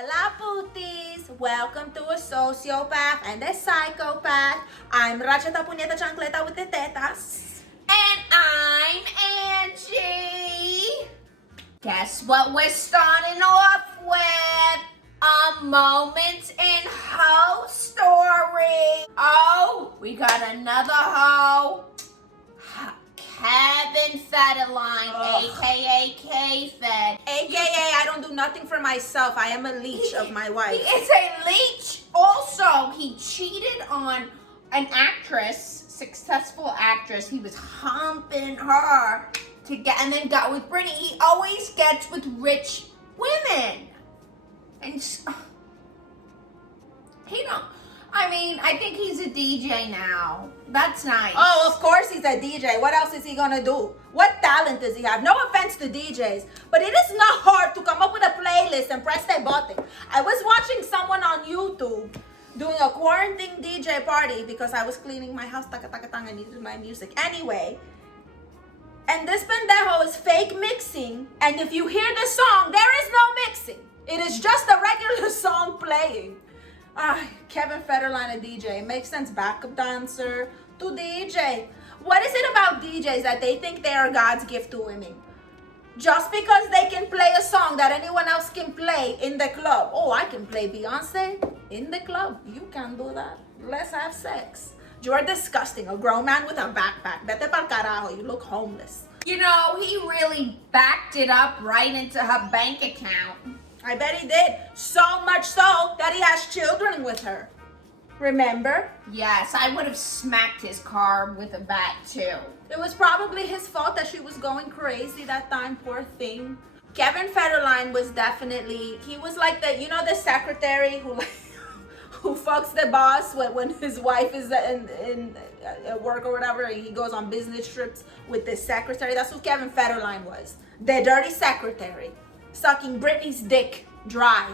Hola putis! Welcome to a Sociopath and a Psychopath. I'm Ratchetta Angie with the tetas. And I'm Angie. Guess what we're starting off with? A moment in hoe story. Oh, we got another hoe. Federline, a.K.a. K-Fed. A.K.a. I don't do nothing for myself. I am a leech of my wife. He is a leech. Also, he cheated on an actress, successful actress. He was humping her to get, and then got with Brittany. He always gets with rich women. And he don't. I mean, I think he's a DJ now. That's nice. Oh, of course he's a DJ. What else is he gonna do? What talent does he have? No offense to DJs, but it is not hard to come up with a playlist and press that button. I was watching someone on YouTube doing a quarantine DJ party because I was cleaning my house. I needed my music. Anyway, and this pendejo is fake mixing. And if you hear the song, there is no mixing. It is just a regular song playing. Kevin Federline, a DJ. It makes sense. Backup dancer to DJ. What is it about DJs that they think they are God's gift to women? Just because they can play a song that anyone else can play in the club. Oh, I can play Beyonce in the club. You can't do that. Let's have sex. You're disgusting. A grown man with a backpack. Vete pa'l carajo. You look homeless. You know, he really backed it up right into her bank account. I bet he did. So much so that he has children with her. Remember? Yes, I would have smacked his car with a bat too. It was probably his fault that she was going crazy that time, poor thing. Kevin Federline was definitely, he was like the secretary who fucks the boss when his wife is in work or whatever, and he goes on business trips with the secretary. That's who Kevin Federline was. The dirty secretary. Sucking Britney's dick dry.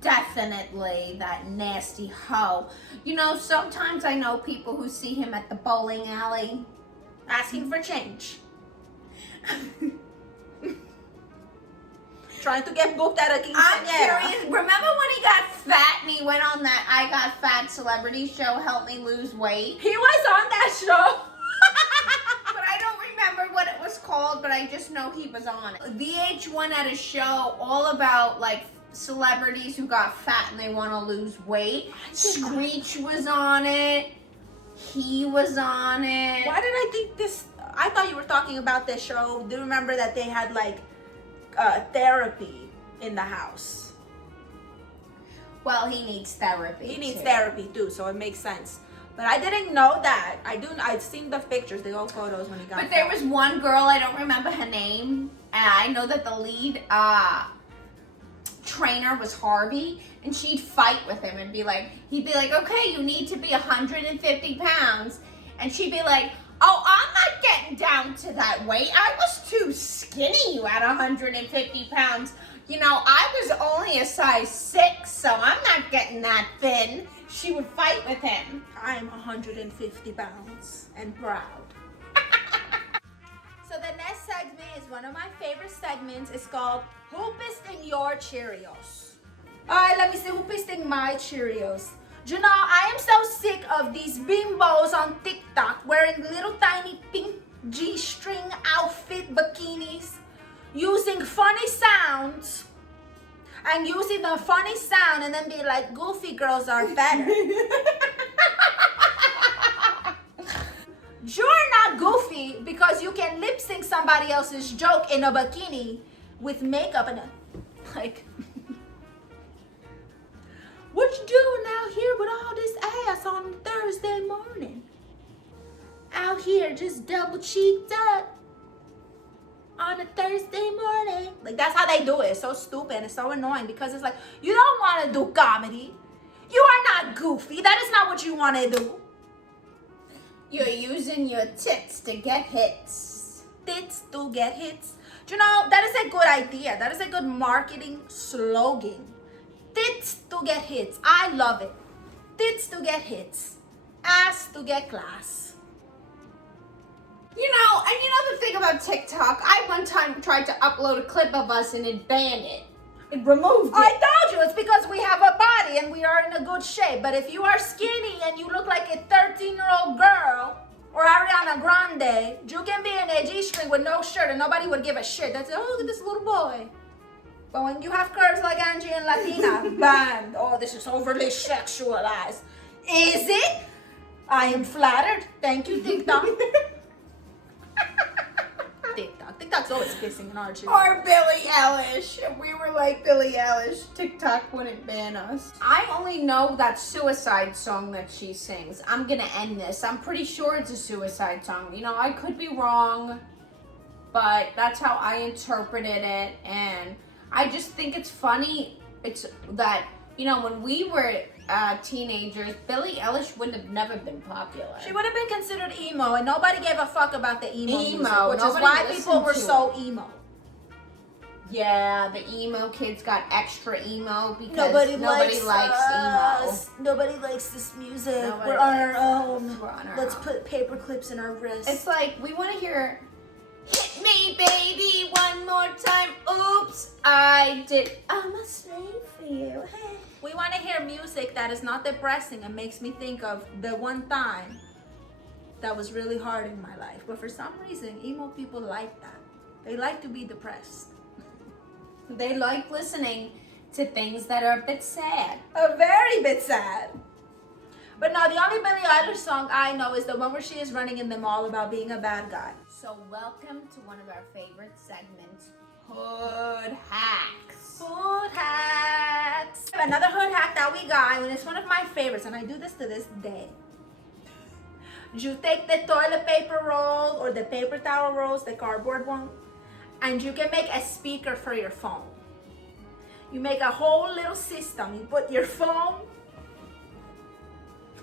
Definitely that nasty hoe. You know, sometimes I know people who see him at the bowling alley asking for change. Trying to get booked at a quinceañera. I'm curious. Remember when he got fat and he went on that I Got Fat celebrity show, Help Me Lose Weight? He was on that show. But I don't remember what it was called, but I just know he was on it. VH1 had a show all about like celebrities who got fat and they want to lose weight. Screech was on it. He was on it. Why did I think this? I thought you were talking about this show. Do you remember that they had like therapy in the house? Well, he needs therapy. He needs therapy too, so it makes sense. But I didn't know that. I've seen the pictures, the old photos when he got. But there was one girl, I don't remember her name. And I know that the lead trainer was Harvey, and she'd fight with him and he'd be like, okay, you need to be 150 pounds. And she'd be like, oh, I'm not getting down to that weight. I was too skinny at 150 pounds. You know, I was only a size 6, so I'm not getting that thin. She would fight with him. I'm 150 pounds and proud. So the next segment is one of my favorite segments. It's called Who Pissed in Your Cheerios? Alright, let me see who pissed in my Cheerios. You know, I am so sick of these bimbos on TikTok wearing little tiny pink G-string outfit bikinis, using funny sounds, and using the funny sound and then be like, goofy girls are better. You're not goofy because you can lip sync somebody else's joke in a bikini with makeup and like, what you doing out here with all this ass on Thursday morning? Out here just double cheeked up on a Thursday morning. Like, that's how they do it. It's so stupid. It's so annoying because it's like, you don't want to do comedy. You are not goofy. That is not what you want to do. You're using your tits to get hits. Tits to get hits. You know, that is a good idea. That is a good marketing slogan. Tits to get hits. I love it. Tits to get hits. Ass to get class. You know, and you know the thing about TikTok, I one time tried to upload a clip of us and it banned it. It removed it. I told you, it's because we have a body and we are in a good shape. But if you are skinny and you look like a 13-year-old girl or Ariana Grande, you can be in a G-string with no shirt and nobody would give a shit. That's, oh, look at this little boy. But when you have curves like Angie and Latina, bam, oh, this is overly sexualized. Is it? I am flattered. Thank you, TikTok. TikTok's always kissing, aren't you? Or Billie Eilish. If we were like Billie Eilish, TikTok wouldn't ban us. I only know that suicide song that she sings. I'm gonna end this. I'm pretty sure it's a suicide song. You know, I could be wrong, but that's how I interpreted it. And I just think it's funny. It's that, you know, when we were teenagers, Billie Eilish would have never been popular. She would have been considered emo, and nobody gave a fuck about the emo music, which is Nobody why people were listened to so emo. Yeah, the emo kids got extra emo because Nobody likes us. Nobody likes this music. Nobody We're on our likes own. us. We're on our Let's own. put paper clips in our wrists. It's like, we want to hear, hit me, baby, one more time. Oops, I did. I'm a slave for you. We want to hear music that is not depressing and makes me think of the one time that was really hard in my life. But for some reason, emo people like that. They like to be depressed. They like listening to things that are a bit sad. A very bit sad. But no, the only Billie Eilish song I know is the one where she is running in the mall about being a bad guy. So welcome to one of our favorite segments, Hood Hacks. Hood hacks. Another hood hack that we got, and it's one of my favorites, and I do this to this day. You take the toilet paper roll or the paper towel rolls, the cardboard one, and you can make a speaker for your phone. You make a whole little system. You put your phone,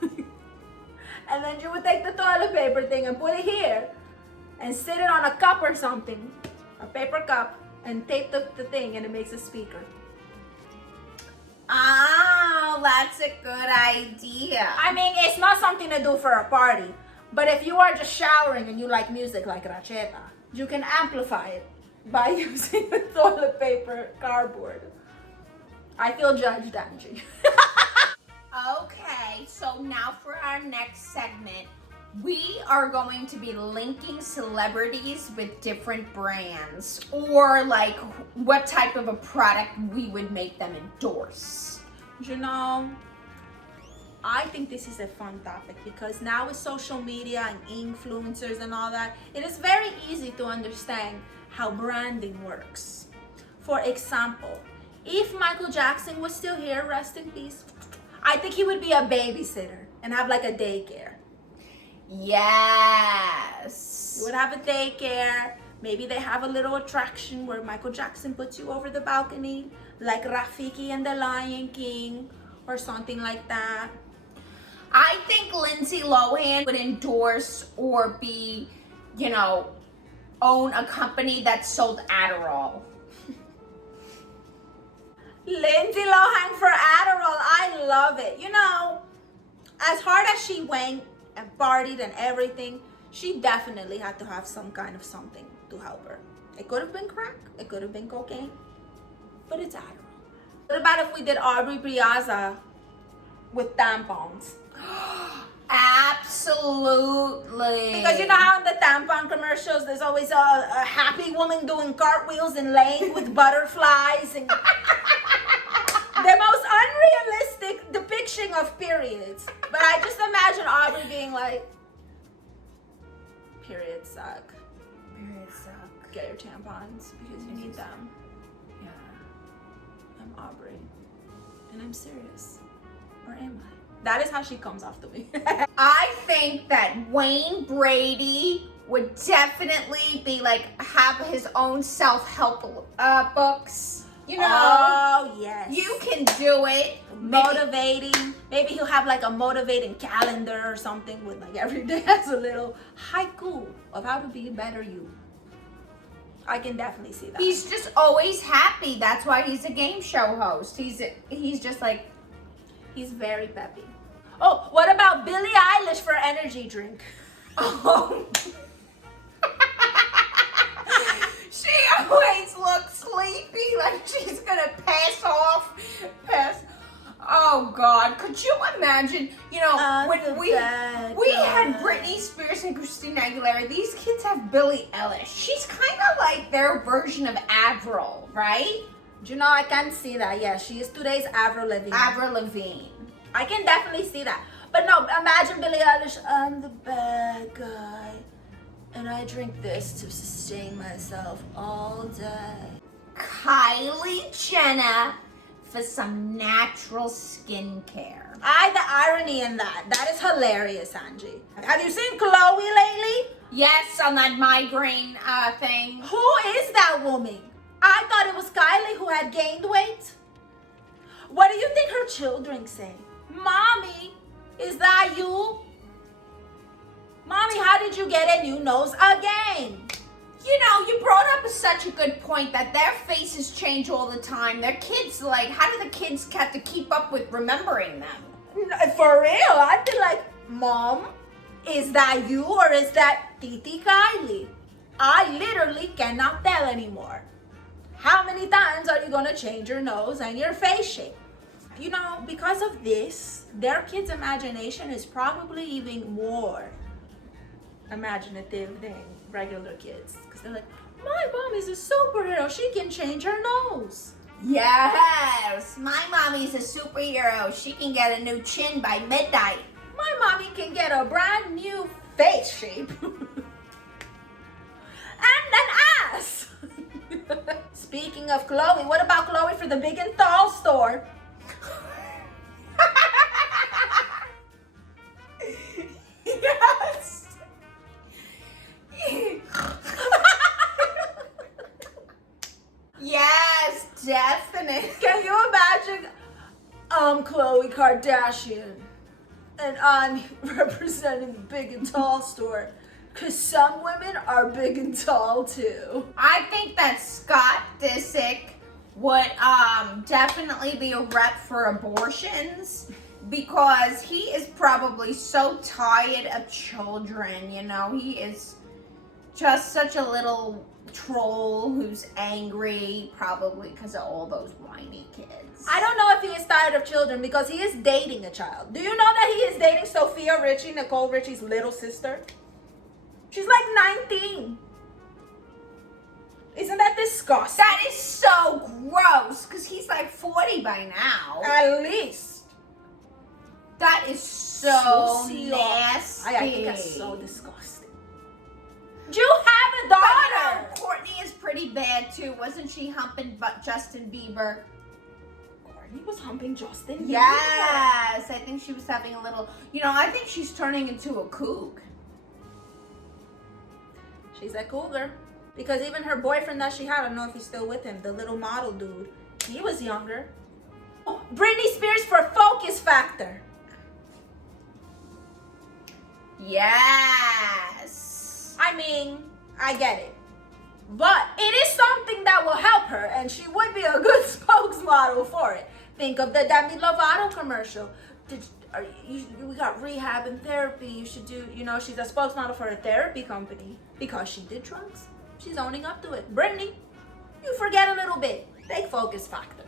and then you would take the toilet paper thing and put it here, and sit it on a cup or something, a paper cup, and tape the thing, and it makes a speaker. Oh, that's a good idea. I mean, it's not something to do for a party, but if you are just showering and you like music like Ratchetta, you can amplify it by using the toilet paper cardboard. I feel judged, Angie. Okay, so now for our next segment, we are going to be linking celebrities with different brands, or like what type of a product we would make them endorse. You know, I think this is a fun topic because now with social media and influencers and all that, it is very easy to understand how branding works. For example, if Michael Jackson was still here, rest in peace, I think he would be a babysitter and have like a daycare. Yes. You would have a daycare. Maybe they have a little attraction where Michael Jackson puts you over the balcony, like Rafiki and the Lion King, or something like that. I think Lindsay Lohan would endorse or be, you know, own a company that sold Adderall. Lindsay Lohan for Adderall, I love it. You know, as hard as she went and partied and everything, she definitely had to have some kind of something to help her. It could have been crack, it could have been cocaine, but it's Adderall. What about if we did Aubrey Piazza with tampons? Absolutely. Because you know how in the tampon commercials, there's always a happy woman doing cartwheels and laying with butterflies and the most unrealistic depiction of periods. But I just imagine Aubrey being like, periods suck. Periods suck. Get your tampons because you need them. Yeah. I'm Aubrey. And I'm serious. Or am I? That is how she comes off to me. I think that Wayne Brady would definitely be like, have his own self-help books. You know, oh, yes. you can do it. Motivating. Maybe he'll have like a motivating calendar or something with like every day has a little haiku of how to be a better you. I can definitely see that. He's just always happy. That's why he's a game show host. He's just like, he's very peppy. Oh, what about Billie Eilish for energy drink? oh. She always looks sleepy, like she's gonna pass off. Oh God, could you imagine, you know, when we had Britney Spears and Christina Aguilera, these kids have Billie Eilish. She's kind of like their version of Avril, right? Do you know, I can see that. Yeah, she is today's Avril Lavigne. Avril Lavigne. I can definitely see that. But no, imagine Billie Eilish, I'm the bad guy, and I drink this to sustain myself all day. Kylie Jenner for some natural skincare. The irony in that. That is hilarious, Angie. Have you seen Chloe lately? Yes, on that migraine thing. Who is that woman? I thought it was Kylie who had gained weight. What do you think her children say? Mommy, is that you? Mommy, how did you get a new nose again? You know, you brought up such a good point that their faces change all the time. Their kids, like, how do the kids have to keep up with remembering them? For real, I'd be like, Mom, is that you or is that Titi Kylie? I literally cannot tell anymore. How many times are you gonna change your nose and your face shape? You know, because of this, their kids' imagination is probably even more imaginative than regular kids. Because they're like, my mom is a superhero. She can change her nose. Yes, my mommy's a superhero. She can get a new chin by midnight. My mommy can get a brand new face shape. And an ass. Speaking of Chloe, what about Chloe for the Big and Tall store? Yes. Yes, definitely. Can you imagine? I'm Khloe Kardashian, and I'm representing the Big and Tall store. Because some women are big and tall too. I think that Scott Disick would definitely be a rep for abortions because he is probably so tired of children, you know. He is just such a little troll who's angry, probably because of all those whiny kids. I don't know if he is tired of children because he is dating a child. Do you know that he is dating Sophia Richie, Nicole Richie's little sister? She's like 19. Isn't that disgusting? That is so gross because he's like 40 by now. At least. That is so nasty. I think that's so disgusting. You have a daughter. But, Courtney is pretty bad too. Wasn't she humping Justin Bieber? Courtney was humping Justin Bieber. Yes, I think she was having a little, you know, I think she's turning into a kook. She's a cougar. Because even her boyfriend that she had, I don't know if he's still with him, the little model dude, he was younger. Oh, Britney Spears for Focus Factor. Yes. I mean, I get it. But it is something that will help her, and she would be a good spokesmodel for it. Think of the Demi Lovato commercial. We got rehab and therapy. You should do, you know, she's a spokesmodel for a therapy company because she did drugs. She's owning up to it. Britney, you forget a little bit. Take Focus Factor.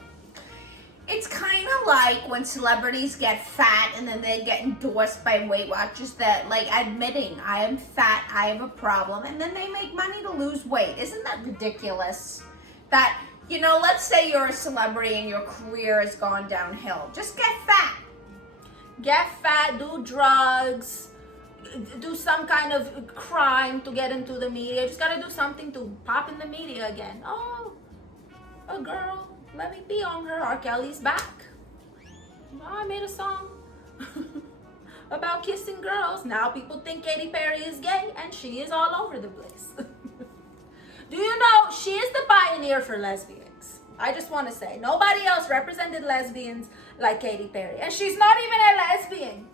It's kind of like when celebrities get fat and then they get endorsed by Weight Watchers that, like, admitting, I am fat, I have a problem, and then they make money to lose weight. Isn't that ridiculous? That, you know, let's say you're a celebrity and your career has gone downhill. Just get fat. Get fat, do drugs, do some kind of crime to get into the media. You just gotta do something to pop in the media again. Oh, a girl, let me be on her. R. Kelly's back. Well, I made a song about kissing girls. Now people think Katy Perry is gay, and she is all over the place. Do you know she is the pioneer for lesbians? I just want to say, nobody else represented lesbians like Katy Perry. And she's not even a lesbian.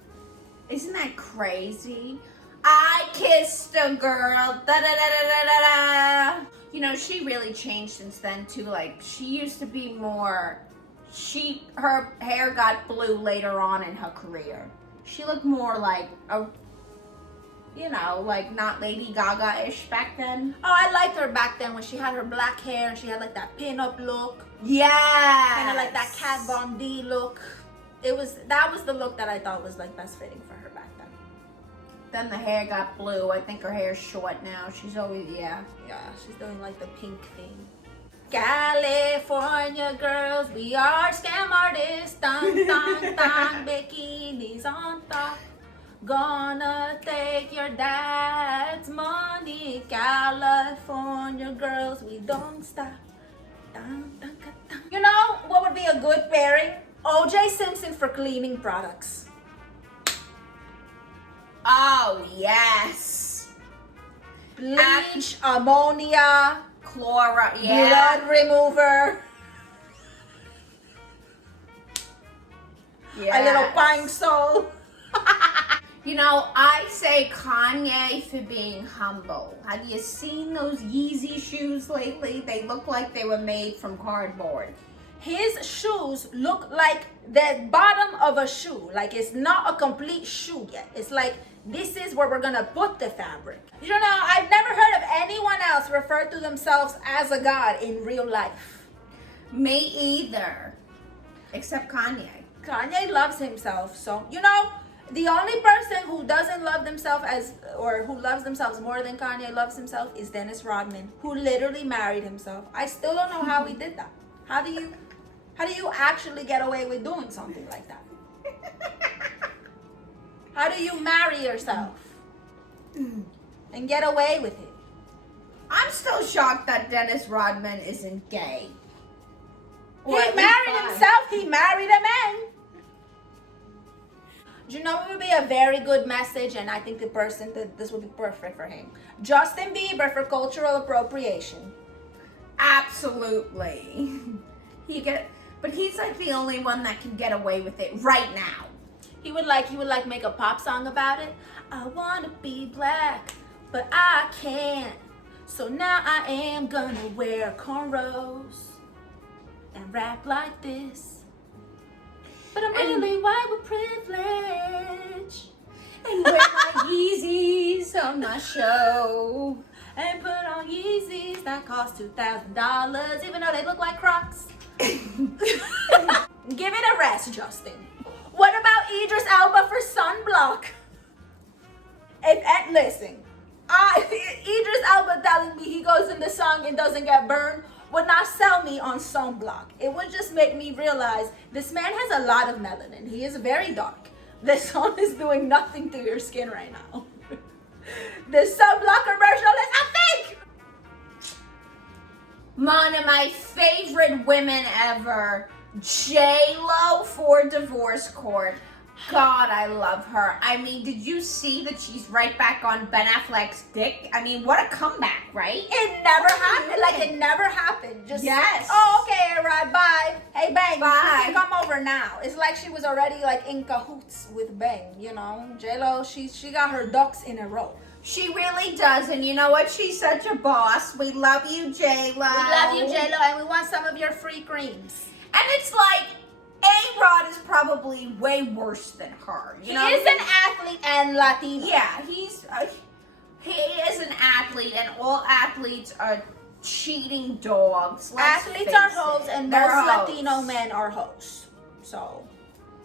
Isn't that crazy? I kissed a girl. Da, da, da, da, da, da, da. You know, she really changed since then too. Like, she used to be more, her hair got blue later on in her career. She looked more like a you know, like not Lady Gaga-ish back then. Oh, I liked her back then when she had her black hair and she had like that pin-up look. Yeah. Kind of like that Kat Von D look. That was the look that I thought was like best fitting for her back then. Then the hair got blue. I think her hair's short now. She's always, Yeah, she's doing like the pink thing. California girls, we are scam artists. Dun, dun, dun, bikinis on top. Gonna take your dad's money. California girls, we don't stop. Dun, dun, dun, dun. You know what would be a good pairing? OJ Simpson for cleaning products. oh, yes. Bleach, ammonia, Chlora, yeah. blood remover, a little pine sol. You know, I say Kanye for being humble. Have you seen those Yeezy shoes lately? They look like they were made from cardboard. His shoes look like the bottom of a shoe. Like it's not a complete shoe yet. It's like, this is where we're gonna put the fabric. You know, I've never heard of anyone else refer to themselves as a god in real life. Me either. Except Kanye. Kanye loves himself, so, you know, the only person who doesn't love themselves or who loves themselves more than Kanye loves himself is Dennis Rodman, who literally married himself. I still don't know how he did that. How do you actually get away with doing something like that? How do you marry yourself and get away with it? I'm still shocked that Dennis Rodman isn't gay. He married himself. He married a man. Do you know what would be a very good message? And I think this would be perfect for him. Justin Bieber for cultural appropriation. Absolutely. But he's like the only one that can get away with it right now. He would make a pop song about it. I wanna be black, but I can't. So now I am gonna wear cornrows and rap like this. But I'm really white with privilege. And wear my Yeezys on my show. And put on Yeezys that cost $2,000, even though they look like Crocs. Give it a rest, Justin. What about Idris Elba for sunblock? Listen, Idris Elba telling me he goes in the sun and doesn't get burned would not sell me on sunblock. It would just make me realize this man has a lot of melanin. He is very dark. The sun is doing nothing to your skin right now. The sunblock commercial is a fake. One of my favorite women ever, J.Lo for divorce court. God, I love her. I mean, did you see that she's right back on Ben Affleck's dick? I mean, what a comeback, right? It never happened. Like, it never happened. Just, yes. Oh, okay, all right, bye. Hey, Bang, bye. you can come over now. It's like she was already, like, in cahoots with Bang, you know? J-Lo, she got her ducks in a row. She really does, and you know what? She's such a boss. We love you, J-Lo. We love you, J-Lo, and we want some of your free creams. And it's like, A-Rod is probably way worse than her. He is an athlete and Latino. Yeah, he is an athlete, and all athletes are cheating dogs. Athletes are hoes, and most Latino men are hoes. So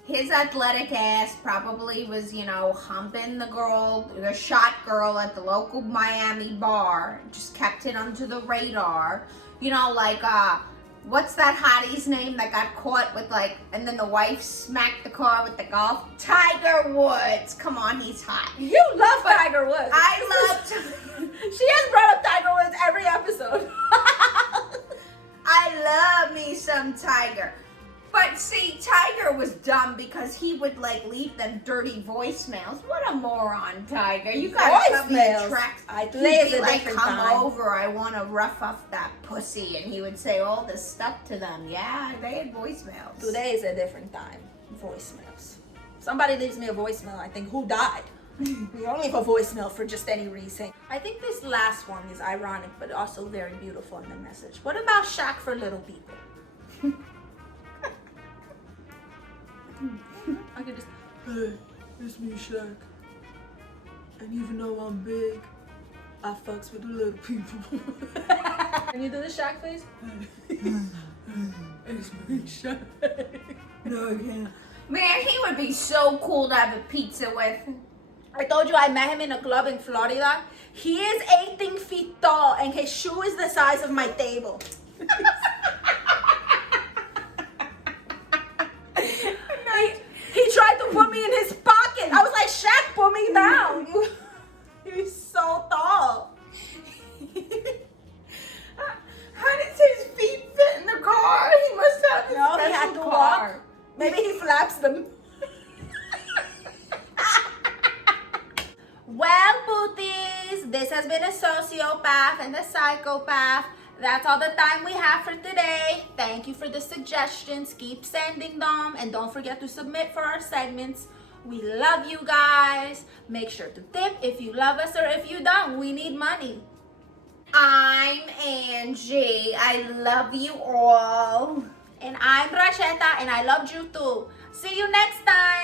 his athletic ass probably was, you know, humping the shot girl at the local Miami bar. Just kept it under the radar. You know, like, what's that hottie's name that got caught with, like, and then the wife smacked the car with the golf? Tiger Woods. Come on, he's hot. You love Tiger Woods. I love She has brought up Tiger Woods every episode. I love me some Tiger. But see, Tiger was dumb because he would, like, leave them dirty voicemails. What a moron, Tiger. You gotta cut me a track. He'd be like, come over, I want to rough up that pussy. And he would say all this stuff to them. Yeah, they had voicemails. Today is a different time. Voicemails. Somebody leaves me a voicemail, I think, who died? You don't leave a voicemail for just any reason. I think this last one is ironic, but also very beautiful in the message. What about Shaq for little people? I could just, hey, it's me, Shaq. And even though I'm big, I fucks with the little people. Can you do the Shaq face? It's big Shaq. No, I can't. Man, he would be so cool to have a pizza with. I told you I met him in a club in Florida. He is 18 feet tall and his shoe is the size of my table. He tried to put me in his pocket. I was like, Shaq, put me down. He's so tall. How does his feet fit in the car? He must have a No, he special had to car. walk. Maybe he flaps them. Well, booties, this has been a sociopath and a psychopath. That's all the time we have for today. Thank you for the suggestions. Keep sending them. And don't forget to submit for our segments. We love you guys. Make sure to tip if you love us or if you don't. We need money. I'm Angie. I love you all. And I'm Ratchetta and I loved you too. See you next time.